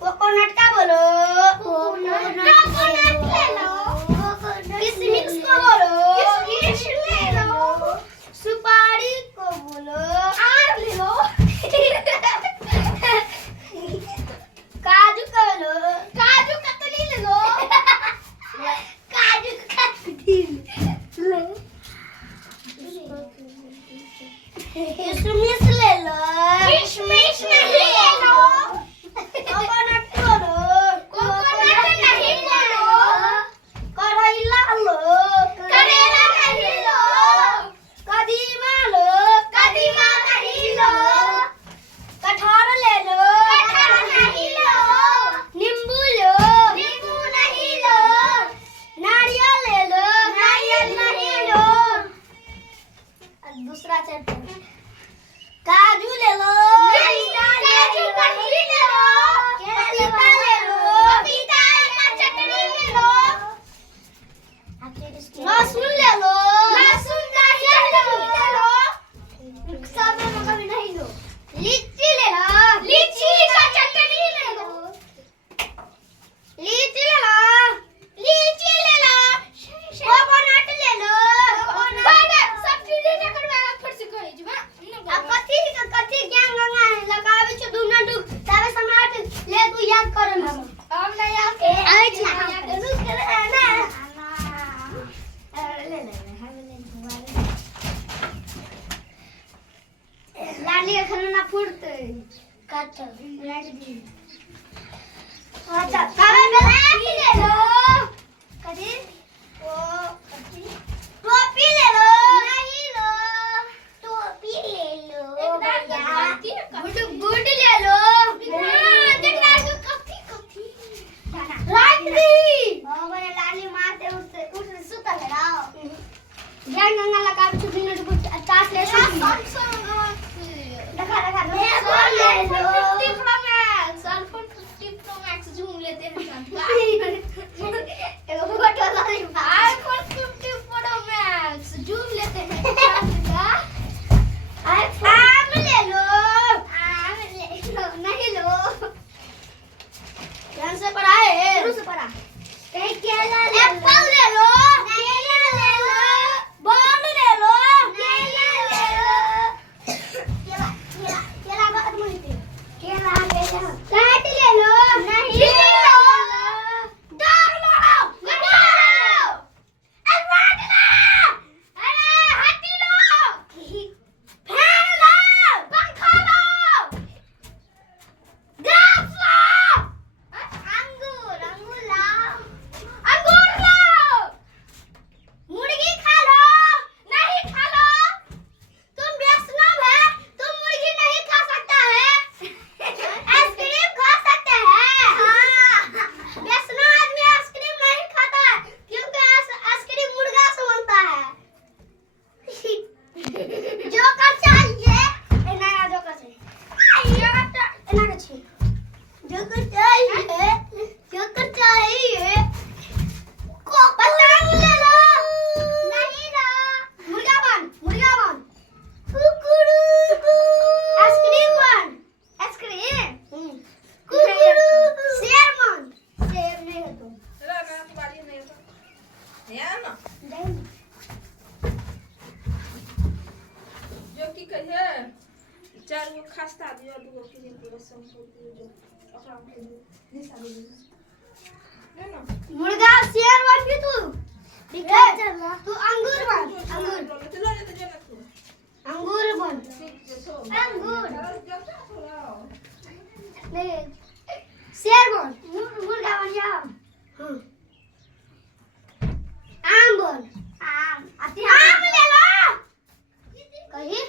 Coconut का बोलो। Coconut ले लो। किशमिश को बोलो। किशमिश ले लो। सुपारी को बोलो। आम ले लो। काजू को बोलो। काजू कतली ले लो। काजू कतली ले। किशमिश ले लो। किशमिश नहीं ले लो। कोकोनट बोलो। कोकोनट नहीं ले लो। करेला लो। करेला नहीं लो। कदीमा लो। कदीमा नहीं लो। कटहल ले लो। कटहल नहीं लो। नींबू लो। नींबू नहीं लो। नारियल ले लो। नारियल नहीं लो। दूसरा चैप्टर काजू ले लो। काजू कतली ले लो। पपीता ले लो। पपीता का चटनी ले लो। लहसुन ले लो। लहसुन का चटनी ले लो। सब में कभी नहीं लो। लीची ले लो। लीची का चटनी ले लो। लीची ले लो। लीची ले लो। कोकोनट ले लो। बाबा सब चीजें जकर वाला फिर से कहे जबा अब कथी ज्ञान गंगा है लगावे छ दू ना दू तबे सम्राट ले तू याद कर ना अब नहीं याद आवे छ करू करे ना ले लाली खाना ना फुटते काट लाट दी अच्छा कावे बेला ले लो कथी ओ कथी टोपी ले लो नहीं लो टोपी ले लो गुड ले लो देखना तो कथी रात्रि बाबा ने लाली मारते उससे सुता ले रहा ज्ञान गंगा लगा कुछ दिन कुछ टास ले लगा मैं बोल ले लो 50 Pro Max iPhone 50 Pro Max झूम लेते हैं एगो फोटो लाली iPhone 50 Pro Max झूम लेते हैं आम ले लो नहीं लो ध्यान से पढ़ा है शुरू से पढ़ा केला एप्पल ले लो केला ले लो बम ले लो केला ले लो केला बात मुझे केला ले लो लाइट ले लो नहीं लो डॉग लो अरवाड लो अरे हाथी लो फैन लो पंखा लो ग्रास लो अंगूर लो मुर्गी खा लो नहीं खा लो तुम वैष्णव है तुम मुर्गी नहीं खा सकता है आइसक्रीम खा सकते हैं वैष्णव आदमी आइसक्रीम नहीं खाता है क्योंकि आइसक्रीम मुर्गा से बनता है जोकर चाहिए नया जोकर चाहिए जोकर चाहिए पतंग ले लो नहीं लो मुर्गा बन कुकुरू आइसक्रीम बन आइसक्रीम कुकुरू शेर बन शेर नहीं है तुम जो की कहे चार गो खस्ता दियो दू गो की पूरा संपूर्ण जो अपना के निशानी है ना मुर्गा शेर बन भी तू दिखा चला तू अंगूर बन अंगूर चलो तो जरा तू अंगूर बन अंगूर नहीं शेर बन मुर्गा बन जा आम बन आम ले लो कही